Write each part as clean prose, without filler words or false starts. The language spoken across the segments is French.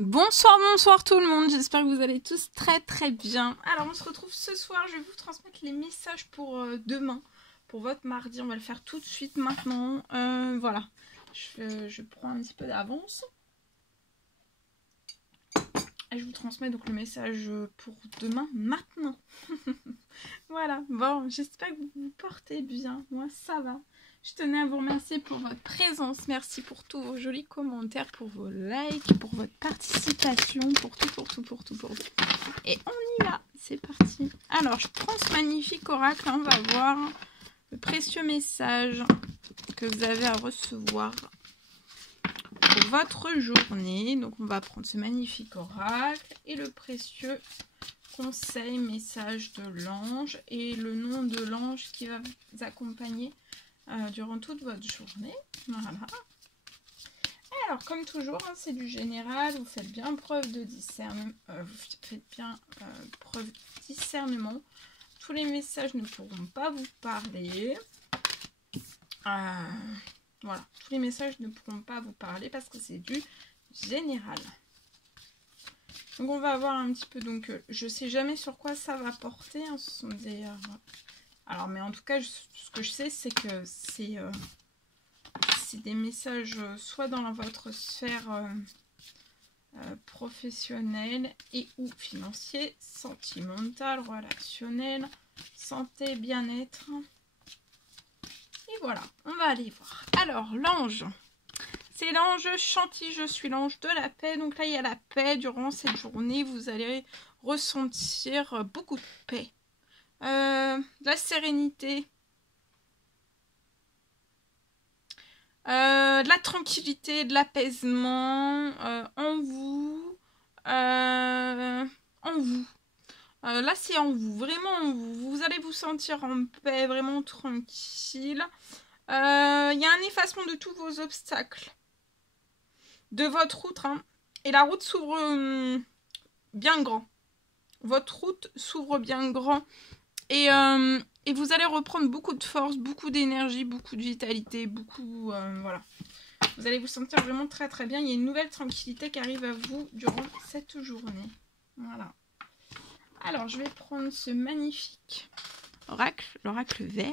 Bonsoir, bonsoir tout le monde, j'espère que vous allez tous très bien. Alors on se retrouve ce soir, je vais vous transmettre les messages pour demain, pour votre mardi, on va le faire tout de suite maintenant. Voilà, je prends un petit peu d'avance. Et je vous transmets donc le message pour demain maintenant. Voilà, bon, j'espère que vous vous portez bien, moi ça va. Je tenais à vous remercier pour votre présence. Merci pour tous vos jolis commentaires, pour vos likes, pour votre participation, pour tout. Et on y va, c'est parti. Alors, je prends ce magnifique oracle. On va voir le précieux message que vous avez à recevoir pour votre journée. Donc, on va prendre ce magnifique oracle et le précieux conseil, message de l'ange et le nom de l'ange qui va vous accompagner durant toute votre journée. Voilà. Alors, comme toujours, hein, c'est du général. Vous faites bien preuve de discernement. Preuve de discernement. Tous les messages ne pourront pas vous parler. Voilà, tous les messages ne pourront pas vous parler parce que c'est du général. Donc, on va voir un petit peu. Donc, je sais jamais sur quoi ça va porter. Hein, ce sont des. Alors, mais en tout cas, ce que je sais, c'est que c'est des messages soit dans votre sphère professionnelle et ou financier, sentimental, relationnel, santé, bien-être. Et voilà, on va aller voir. Alors, l'ange, c'est l'ange Chanty, je suis l'ange de la paix. Donc là, il y a la paix. Durant cette journée, vous allez ressentir beaucoup de paix. De la sérénité, de la tranquillité, de l'apaisement en vous, là c'est en vous, vraiment en vous, vous allez vous sentir en paix, vraiment tranquille. Il y a un effacement de tous vos obstacles de votre route, hein, et la route s'ouvre bien grand, votre route s'ouvre bien grand. Et vous allez reprendre beaucoup de force, beaucoup d'énergie, beaucoup de vitalité, beaucoup... voilà. Vous allez vous sentir vraiment très bien. Il y a une nouvelle tranquillité qui arrive à vous durant cette journée. Voilà. Alors, je vais prendre ce magnifique oracle, l'oracle vert.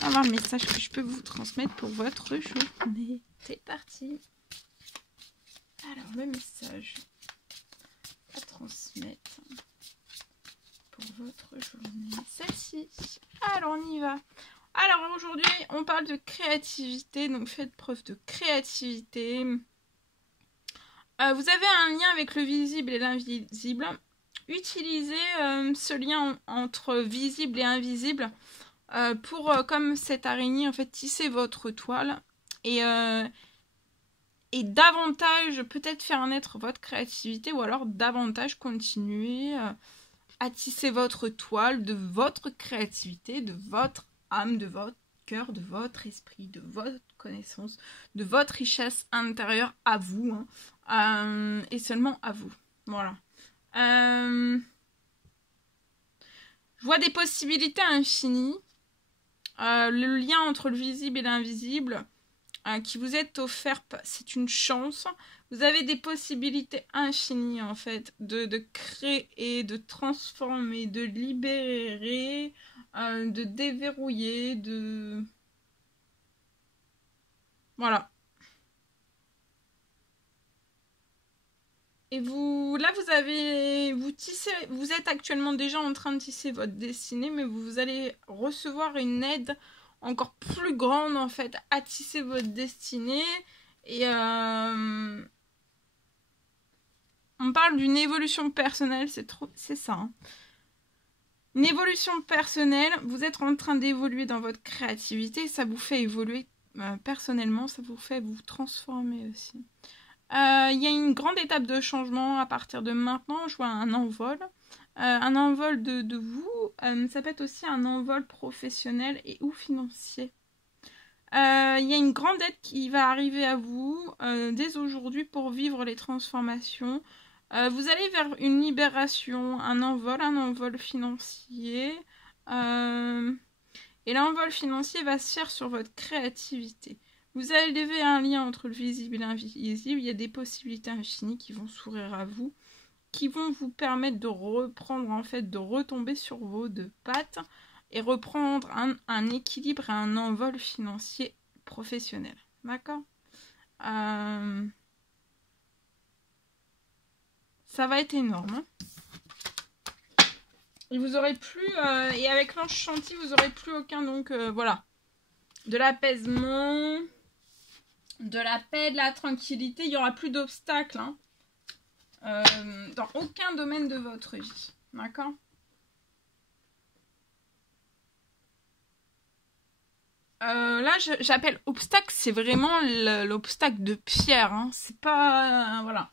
On va voir le message que je peux vous transmettre pour votre journée. C'est parti. Alors, le message à transmettre pour votre journée, celle-ci. Alors on y va. Alors aujourd'hui on parle de créativité, donc faites preuve de créativité. Vous avez un lien avec le visible et l'invisible. Utilisez ce lien entre visible et invisible pour, comme cette araignée, en fait, tisser votre toile et davantage peut-être faire naître votre créativité, ou alors davantage continuer à tisser votre toile de votre créativité, de votre âme, de votre cœur, de votre esprit, de votre connaissance, de votre richesse intérieure à vous, hein, et seulement à vous. Voilà. Je vois des possibilités infinies. Le lien entre le visible et l'invisible qui vous est offert, c'est une chance. Vous avez des possibilités infinies, en fait, de créer, de transformer, de libérer, de déverrouiller, de... Voilà. Et vous, là, vous êtes actuellement déjà en train de tisser votre destinée, mais vous allez recevoir une aide encore plus grande, en fait, à tisser votre destinée. Et on parle d'une évolution personnelle, c'est ça. Hein. Une évolution personnelle, vous êtes en train d'évoluer dans votre créativité, ça vous fait évoluer personnellement, ça vous fait vous transformer aussi. Il y a une grande étape de changement à partir de maintenant, je vois un envol de vous, ça peut être aussi un envol professionnel et ou financier. Il y a une grande aide qui va arriver à vous dès aujourd'hui pour vivre les transformations. Vous allez vers une libération, un envol financier. Et l'envol financier va se faire sur votre créativité. Vous allez lever un lien entre le visible et l'invisible. Il y a des possibilités infinies qui vont s'ouvrir à vous, qui vont vous permettre de reprendre, en fait, de retomber sur vos deux pattes et reprendre un équilibre et un envol financier professionnel. D'accord ? Ça va être énorme. Hein. Et vous aurez plus... et avec l'ange chantier, vous aurez plus aucun... Donc, voilà. De l'apaisement, de la paix, de la tranquillité. Il n'y aura plus d'obstacles. Hein, dans aucun domaine de votre vie. D'accord ? Là, j'appelle obstacle, c'est vraiment l'obstacle de pierre. Hein. C'est pas... voilà.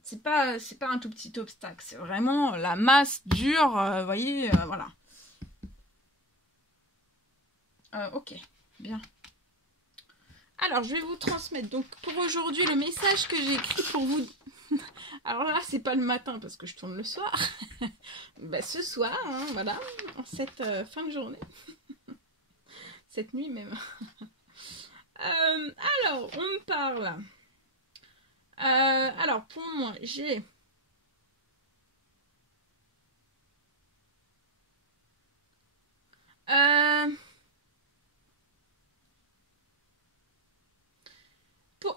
C'est pas un tout petit obstacle. C'est vraiment la masse dure. Vous voyez, voilà. Ok, bien. Alors, je vais vous transmettre. Donc, pour aujourd'hui, le message que j'ai écrit pour vous... Alors là, c'est pas le matin parce que je tourne le soir. Bah, ce soir, hein, voilà, en cette fin de journée. Cette nuit même. Alors, on me parle. Alors, pour moi, j'ai...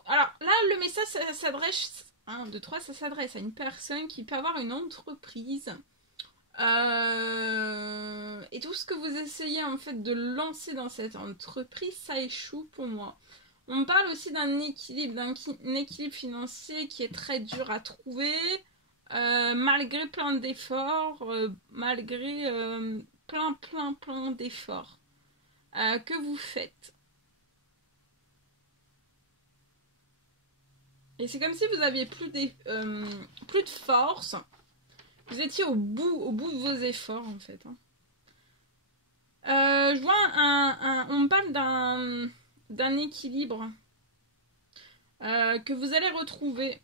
Alors, là, le message s'adresse... 1, 2, 3, ça s'adresse à une personne qui peut avoir une entreprise. Et tout ce que vous essayez, en fait, de lancer dans cette entreprise, ça échoue pour moi. On parle aussi d'un équilibre financier qui est très dur à trouver, malgré plein d'efforts, malgré plein d'efforts que vous faites. Et c'est comme si vous aviez plus de force. Vous étiez au bout de vos efforts, en fait. Hein. Je vois on me parle d'un équilibre que vous allez retrouver.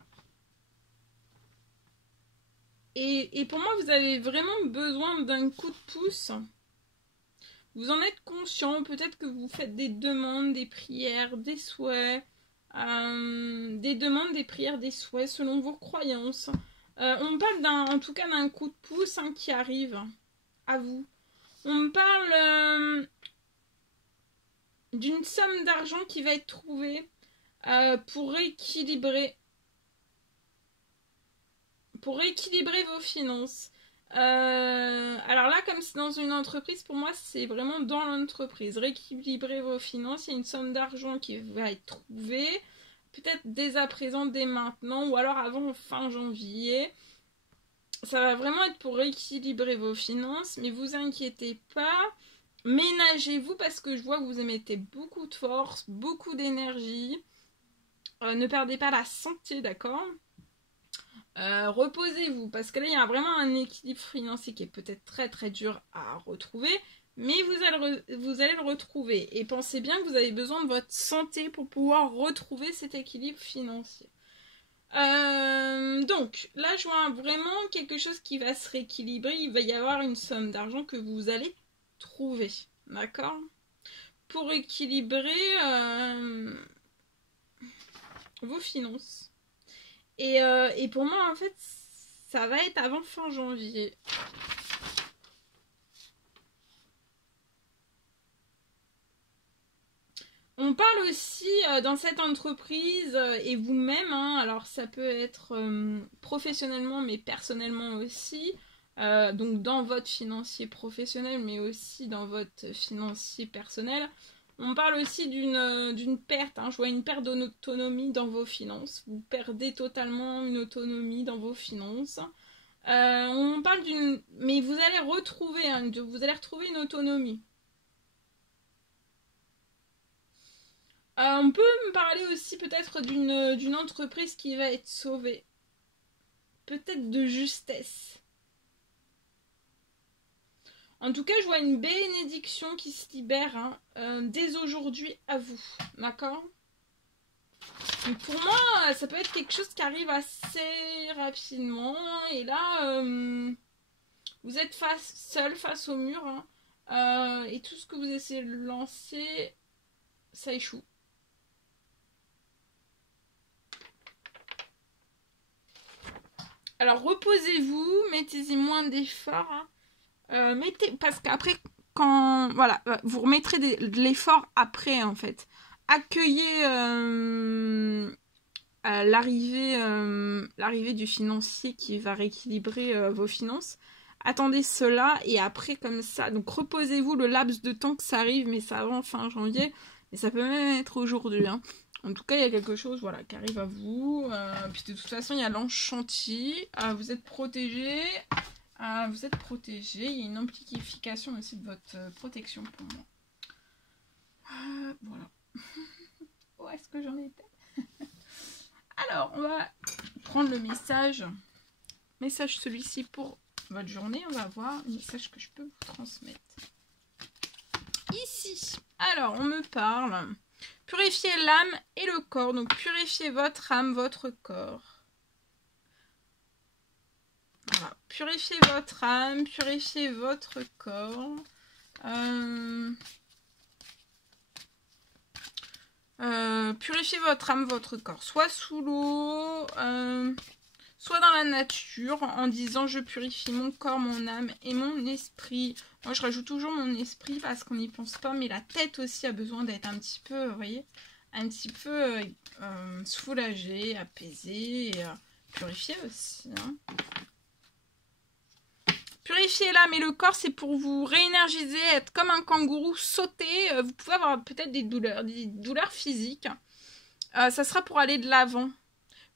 Et pour moi, vous avez vraiment besoin d'un coup de pouce. Vous en êtes conscient. Peut-être que vous faites des demandes, des prières, des souhaits. Des demandes, des prières, des souhaits selon vos croyances. On parle en tout cas d'un coup de pouce hein, qui arrive à vous. On me parle d'une somme d'argent qui va être trouvée pour équilibrer vos finances. Alors là, comme c'est dans une entreprise, pour moi, c'est vraiment dans l'entreprise. Rééquilibrer vos finances, il y a une somme d'argent qui va être trouvée, peut-être dès à présent, dès maintenant, ou alors avant fin janvier. Ça va vraiment être pour rééquilibrer vos finances, mais vous inquiétez pas. Ménagez-vous parce que je vois que vous émettez beaucoup de force, beaucoup d'énergie. Ne perdez pas la santé, d'accord ? Reposez-vous parce que là il y a vraiment un équilibre financier qui est peut-être très très dur à retrouver, mais vous allez le retrouver et pensez bien que vous avez besoin de votre santé pour pouvoir retrouver cet équilibre financier. Donc là je vois vraiment quelque chose qui va se rééquilibrer, il va y avoir une somme d'argent que vous allez trouver, d'accord, pour équilibrer vos finances. Et pour moi, en fait, ça va être avant fin janvier. On parle aussi dans cette entreprise et vous-même, hein, alors ça peut être professionnellement mais personnellement aussi, donc dans votre financier professionnel mais aussi dans votre financier personnel. On parle aussi d'une perte, hein. Je vois une perte d'autonomie dans vos finances. Vous perdez totalement une autonomie dans vos finances. On parle d'une... Mais vous allez retrouver une autonomie. On peut me parler aussi peut-être d'une entreprise qui va être sauvée. Peut-être de justesse. En tout cas, je vois une bénédiction qui se libère hein, dès aujourd'hui à vous. D'accord ? Pour moi, ça peut être quelque chose qui arrive assez rapidement. Et là, vous êtes seul face au mur. Hein, et tout ce que vous essayez de lancer, ça échoue. Alors, reposez-vous, mettez-y moins d'efforts. Hein. Parce qu'après, quand... Voilà, vous remettrez de l'effort après, en fait. Accueillez l'arrivée du financier qui va rééquilibrer vos finances. Attendez cela et après comme ça, donc reposez-vous le laps de temps que ça arrive, mais ça avant fin janvier, et ça peut même être aujourd'hui. Hein. En tout cas, il y a quelque chose voilà, qui arrive à vous. Puis de toute façon, il y a l'enchanti. Vous êtes protégé. Vous êtes protégé. Il y a une amplification aussi de votre protection pour moi. Voilà. Où est-ce que j'en étais? Alors, on va prendre le message. Message celui-ci pour votre journée. On va voir le message que je peux vous transmettre. Ici. Alors, on me parle. Purifiez l'âme et le corps. Donc, purifiez votre âme, votre corps. Voilà. Purifiez votre âme, purifiez votre corps. Purifiez votre âme, votre corps. Soit sous l'eau, soit dans la nature, en disant je purifie mon corps, mon âme et mon esprit. Moi, je rajoute toujours mon esprit parce qu'on n'y pense pas, mais la tête aussi a besoin d'être un petit peu, vous voyez, un petit peu soulagée, apaisée, et purifiée aussi. Hein. Purifier l'âme et le corps, c'est pour vous réénergiser, être comme un kangourou, sauter. Vous pouvez avoir peut-être des douleurs physiques. Ça sera pour aller de l'avant.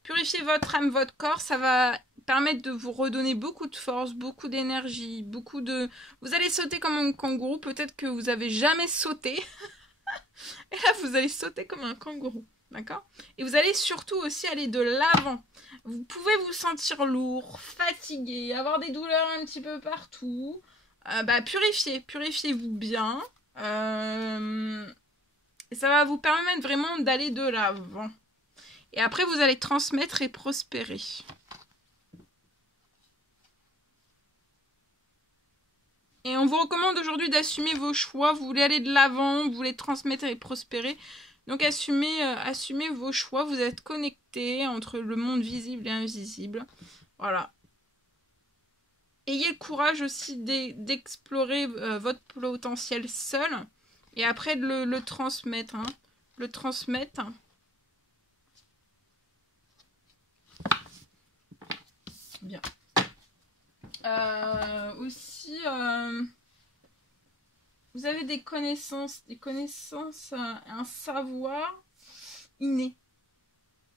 Purifier votre âme, votre corps, ça va permettre de vous redonner beaucoup de force, beaucoup d'énergie, beaucoup de... Vous allez sauter comme un kangourou, peut-être que vous n'avez jamais sauté. Et là, vous allez sauter comme un kangourou, d'accord? Et vous allez surtout aussi aller de l'avant. Vous pouvez vous sentir lourd, fatigué, avoir des douleurs un petit peu partout. Purifiez-vous bien. Et ça va vous permettre vraiment d'aller de l'avant. Et après, vous allez transmettre et prospérer. Et on vous recommande aujourd'hui d'assumer vos choix. Vous voulez aller de l'avant, vous voulez transmettre et prospérer. Donc assumez vos choix. Vous êtes connectés entre le monde visible et invisible. Voilà. Ayez le courage aussi d'explorer votre potentiel seul. Et après de le transmettre. Hein. Le transmettre. Bien. Aussi, vous avez des connaissances, un savoir inné.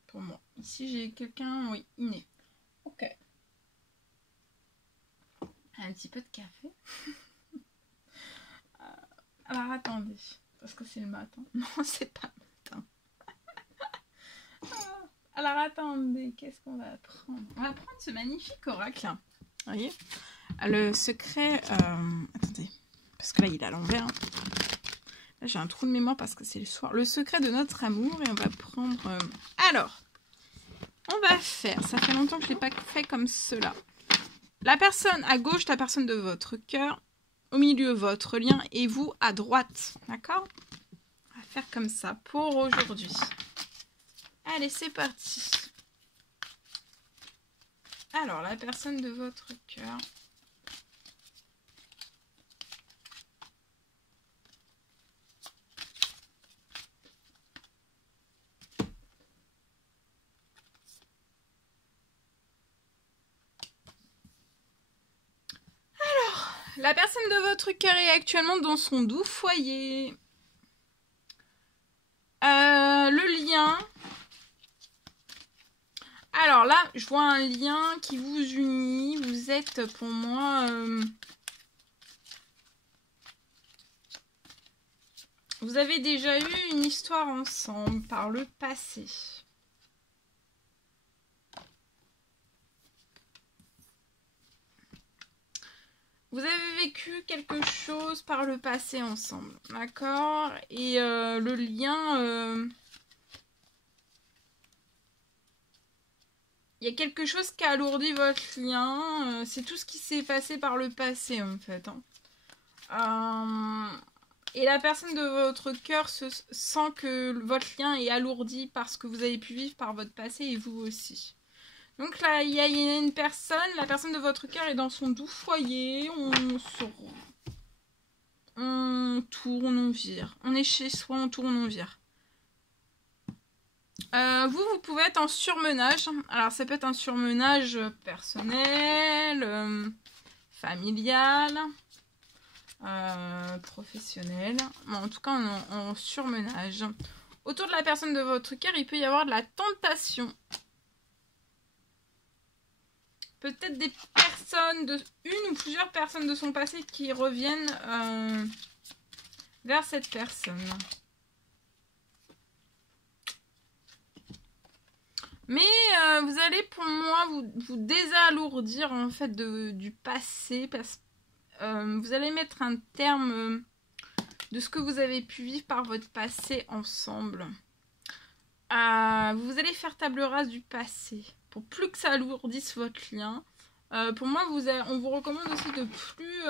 Pour moi. Ici, j'ai quelqu'un, oui, inné. Ok. Un petit peu de café. Alors, attendez. Parce que c'est le matin. Non, c'est pas le matin. Alors, attendez. Qu'est-ce qu'on va prendre? On va prendre ce magnifique oracle. Vous voyez? Le secret... attendez. Parce que là, il est à l'envers. Là, j'ai un trou de mémoire parce que c'est le soir. Le secret de notre amour. Et on va prendre... Alors, on va faire... Ça fait longtemps que je ne l'ai pas fait comme cela. La personne à gauche, la personne de votre cœur. Au milieu, votre lien. Et vous, à droite. D'accord? On va faire comme ça pour aujourd'hui. Allez, c'est parti. Alors, la personne de votre cœur. Alors, la personne de votre cœur est actuellement dans son doux foyer. Le lien... Alors là, je vois un lien qui vous unit. Vous êtes pour moi... Vous avez déjà eu une histoire ensemble par le passé. Vous avez vécu quelque chose par le passé ensemble. D'accord? Et le lien... Il y a quelque chose qui a alourdi votre lien. C'est tout ce qui s'est passé par le passé, en fait. Hein. Et la personne de votre cœur sent que votre lien est alourdi par ce que vous avez pu vivre par votre passé et vous aussi. Donc là, il y a une personne, la personne de votre cœur est dans son doux foyer. On tourne, on vire. On est chez soi, on tourne, on vire. Vous pouvez être en surmenage. Alors, ça peut être un surmenage personnel, familial, professionnel. Bon, en tout cas, on est en surmenage. Autour de la personne de votre cœur, il peut y avoir de la tentation. Peut-être des personnes, une ou plusieurs personnes de son passé qui reviennent vers cette personne. Mais vous allez pour moi vous désalourdir en fait du passé parce que vous allez mettre un terme de ce que vous avez pu vivre par votre passé ensemble. Vous allez faire table rase du passé pour plus que ça alourdisse votre lien. Pour moi, on vous recommande aussi de plus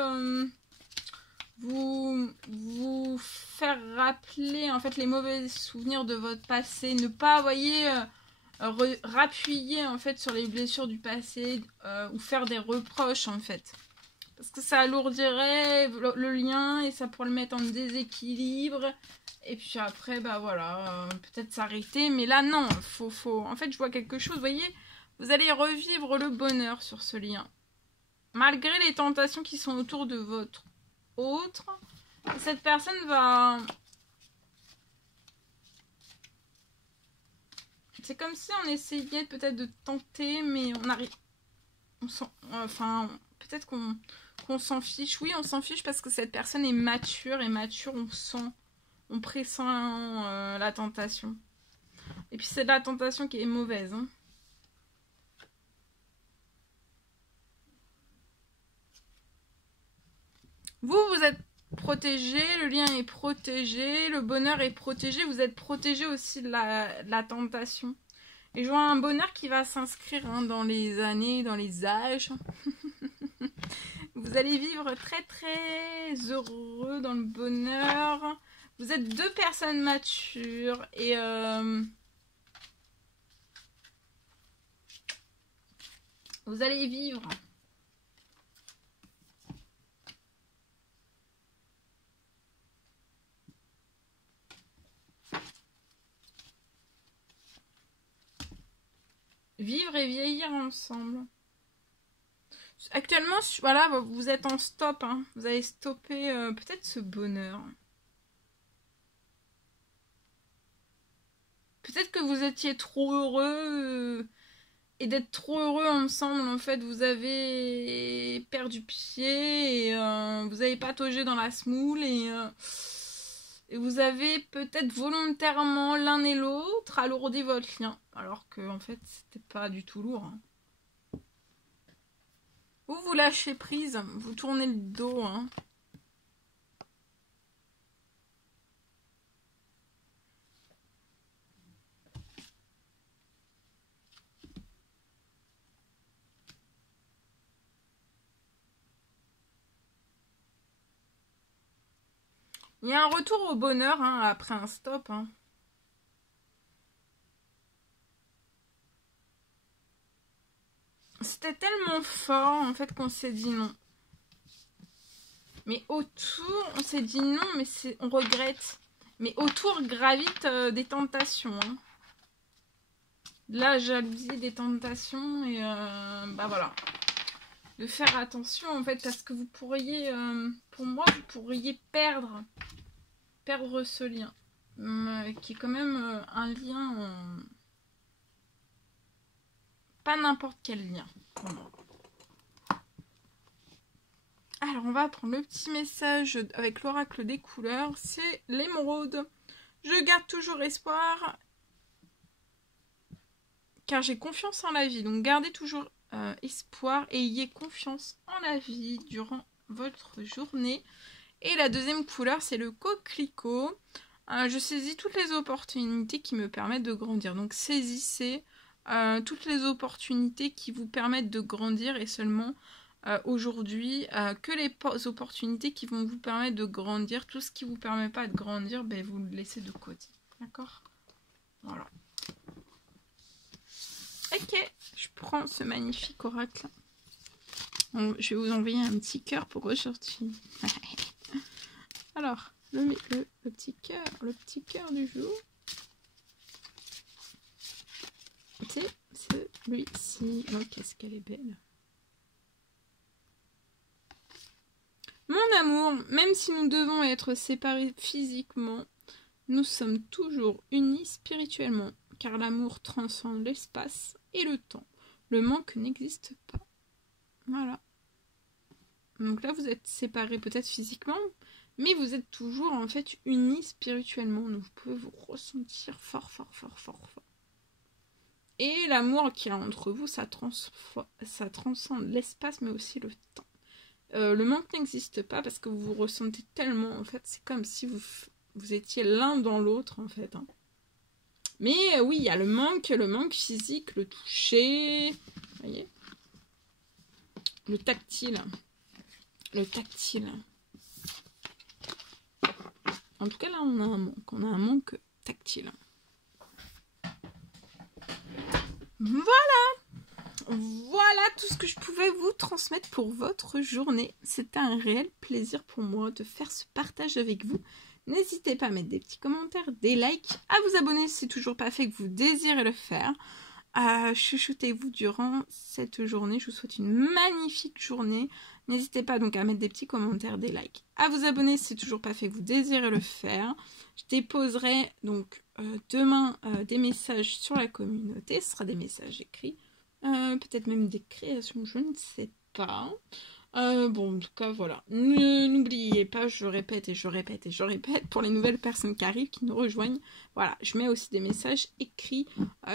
vous faire rappeler en fait les mauvais souvenirs de votre passé, ne pas rappuyer en fait sur les blessures du passé ou faire des reproches en fait. Parce que ça alourdirait le lien et ça pourrait le mettre en déséquilibre. Et puis après, bah voilà, peut-être s'arrêter. Mais là, non, en fait, je vois quelque chose, vous voyez, vous allez revivre le bonheur sur ce lien. Malgré les tentations qui sont autour de votre autre, cette personne va... C'est comme si on essayait peut-être de tenter, mais on arrive... Enfin, peut-être qu'on s'en fiche. Oui, on s'en fiche parce que cette personne est mature. Et mature, on pressent la tentation. Et puis c'est la tentation qui est mauvaise. Hein. Vous êtes protégé, le lien est protégé, le bonheur est protégé. Vous êtes protégé aussi de la tentation. Et je vois un bonheur qui va s'inscrire dans les années, dans les âges. Vous allez vivre très très heureux dans le bonheur. Vous êtes deux personnes matures et vous allez vivre. Vivre et vieillir ensemble. Actuellement, voilà, vous êtes en stop. Hein. Vous avez stoppé peut-être ce bonheur. Peut-être que vous étiez trop heureux et d'être trop heureux ensemble, en fait, vous avez perdu pied et vous avez pataugé dans la semoule et vous avez peut-être volontairement l'un et l'autre alourdi votre lien, alors que en fait, c'était pas du tout lourd. Hein. Vous lâchez prise, vous tournez le dos. Hein. Il y a un retour au bonheur hein, après un stop. Hein. C'était tellement fort en fait qu'on s'est dit non. Mais autour, on s'est dit non, mais on regrette. Mais autour gravitent des tentations. Hein. De la jalousie, des tentations et bah voilà. De faire attention en fait parce que vous pourriez, pour moi, vous pourriez perdre ce lien. Qui est quand même un lien... pas n'importe quel lien pour moi. Alors, on va prendre le petit message avec l'oracle des couleurs. C'est l'émeraude. Je garde toujours espoir car j'ai confiance en la vie. Donc, gardez toujours espoir et ayez confiance en la vie durant votre journée. Et la deuxième couleur, c'est le coquelicot. Je saisis toutes les opportunités qui me permettent de grandir. Donc, saisissez toutes les opportunités qui vous permettent de grandir et seulement... aujourd'hui, que les opportunités qui vont vous permettre de grandir. Tout ce qui ne vous permet pas de grandir, ben, vous le laissez de côté. D'accord ? Voilà. Ok, je prends ce magnifique oracle. Bon, je vais vous envoyer un petit cœur pour aujourd'hui. Alors, le petit cœur du jour. C'est celui-ci. Oh, qu'est-ce qu'elle est belle. Mon amour, même si nous devons être séparés physiquement, nous sommes toujours unis spirituellement, car l'amour transcende l'espace et le temps. Le manque n'existe pas. Voilà. Donc là, vous êtes séparés peut-être physiquement, mais vous êtes toujours en fait unis spirituellement. Donc vous pouvez vous ressentir fort, fort, fort, fort, fort. Et l'amour qu'il y a entre vous, ça transcende l'espace, mais aussi le temps. Le manque n'existe pas parce que vous vous ressentez tellement, en fait, c'est comme si vous étiez l'un dans l'autre, en fait. Hein. Mais oui, il y a le manque physique, le toucher, vous voyez, le tactile. En tout cas, là, on a un manque tactile. Voilà tout ce que je pouvais vous transmettre pour votre journée. C'était un réel plaisir pour moi de faire ce partage avec vous. N'hésitez pas à mettre des petits commentaires, des likes, à vous abonner si ce n'est toujours pas fait, que vous désirez le faire. Chuchotez-vous durant cette journée. Je vous souhaite une magnifique journée. N'hésitez pas donc à mettre des petits commentaires, des likes, à vous abonner si ce n'est toujours pas fait, que vous désirez le faire. Je déposerai donc demain des messages sur la communauté. Ce sera des messages écrits. Peut-être même des créations, je ne sais pas. Bon, en tout cas, voilà. N'oubliez pas, je répète et je répète et je répète, pour les nouvelles personnes qui arrivent, qui nous rejoignent. Voilà, je mets aussi des messages écrits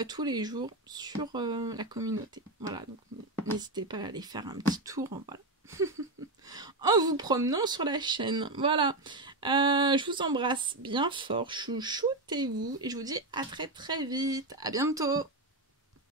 tous les jours sur la communauté. Voilà, donc n'hésitez pas à aller faire un petit tour, voilà. En vous promenant sur la chaîne. Voilà. Je vous embrasse bien fort. Chouchoutez-vous. Et je vous dis à très très vite. À bientôt.